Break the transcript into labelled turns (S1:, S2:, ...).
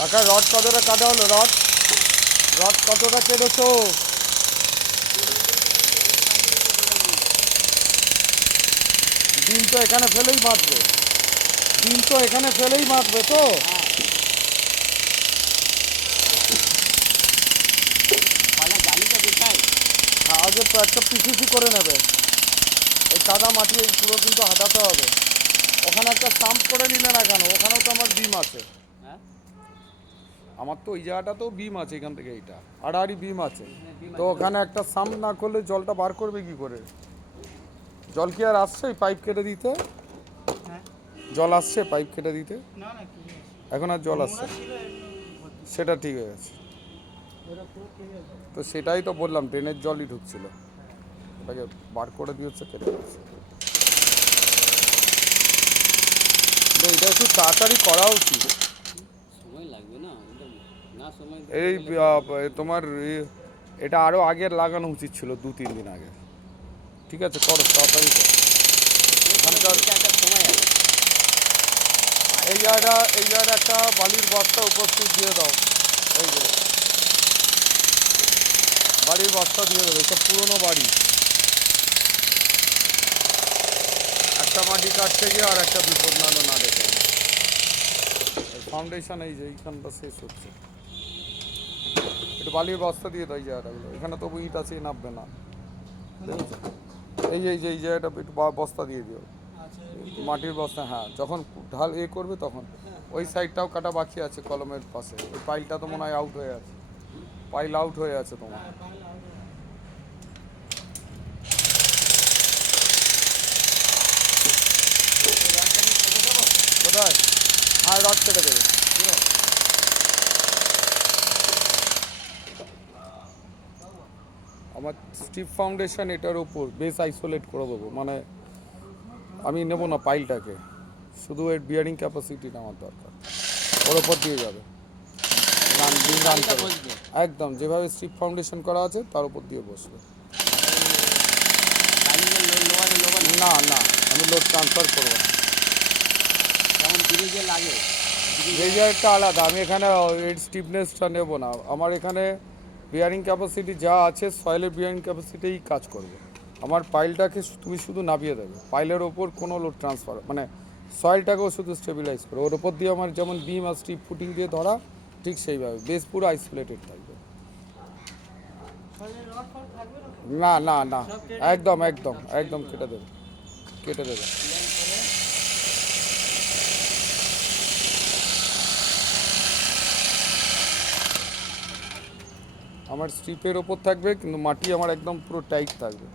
S1: কাকা রড কতটা কাটা হলো? রড? রড কতটা কেটেছো? ডিম তো এখানে ফেলেই বাঁধবে ডিম তো এখানে ফেলেই বাঁধবে তো? হ্যাঁ, আগে তো একটা পিসিসি করে নেবে। এই কাদা মাটি এই পুরো কিন্তু হাঁটাতে হবে। ওখানে একটা সাম্প করে নিলে না কেন? ওখানেও তো আমার ডিম আছে। আমার তো ওই জায়গাটাতেও বিম আছে এখান থেকে এইটা আড়াআড়ি বিম আছে। তো ওখানে একটা সাম্প না করলে জলটা বার করবে কি করে? জল কি আর আসছে এই পাইপ কেটে দিতে?
S2: হ্যাঁ।
S1: জল আসছে পাইপ কেটে দিতে? এখন আর জল আসছে সেটা ঠিক হয়ে গেছে। তো সেটাই তো বললাম ড্রেনের জলই ঢুকছিল। ওটাকে বার করে দিয়েছে কেটে দিচ্ছে। তো এটা একটু তাড়াতাড়ি করা উচিত
S2: সময় লাগবে না একদম না সময়
S1: এই তোমার এটা আরও আগে লাগানো উচিত ছিল দু, তিন দিন আগে। ঠিক আছে, করো, তাড়াতাড়ি করো। এখানকার এই জায়গাটা এই জায়গাটা একটা বালির বস্তা উপস্থিত দিয়ে দাও। এই যে, বাড়ির বস্তা দিয়ে দেবে সব পুরনো বাড়ি। একটা মাটি কাটতে গিয়ে আর একটা বিপদ না হলো না দেখে ফাউন্ডেশন এই যে, এইখানটা শেষ হচ্ছে। একটু বালির বস্তা দিয়ে এই জায়গাটাগুলো এখানে তবু ইট আছে নামবে না। এই যে এই যে এই জায়গাটা একটু বস্তা দিয়ে দিও।
S2: আচ্ছা
S1: মাটির বস্তা হ্যাঁ যখন ঢাল এ করবে তখন। ওই সাইডটাও কাটা বাকি আছে কলমের পাশে। ওই পাইলটা তো মনে হয় আউট হয়ে আছে। পাইল আউট হয়ে আছে তোমার। কোথায়? হ্যাঁ রড কেটে দেবে। আমার স্টিপ ফাউন্ডেশন এটার উপর বেস আইসোলেট করে দেবো। মানে আমি নেব না পাইলটাকে। শুধু এর বিয়ারিং ক্যাপাসিটিটা আমার দরকার। ওর ওপর দিয়ে যাবে। Run run. একদম যেভাবে স্টিপ ফাউন্ডেশন করা আছে তার উপর দিয়ে বসবে। না না আমি লোড ট্রান্সফার করব
S2: লাগে।
S1: এই আলাদা আমি এখানে এর স্টিফনেসটা নেব না। আমার এখানে বিয়ারিং ক্যাপাসিটি যা আছে সয়েলের বিয়ারিং ক্যাপাসিটিই কাজ করবে। আমার পাইলটাকে তুমি শুধু নামিয়ে দেবে। পাইলের ওপর কোনো লোড ট্রান্সফার মানে সয়েলটাকেও শুধু স্টেবিলাইজ করে ওর ওপর দিয়ে আমার যেমন বিম আর স্টিপ ফুটিং দিয়ে ধরা ঠিক সেইভাবে। বেস পুরো আইসোলেটেড থাকবে। না না না। একদম একদম একদম কেটে দেবে। কেটে দেবে। আমার স্ট্রিপের ওপর থাকবে কিন্তু মাটি আমার একদম পুরো টাইট থাকবে।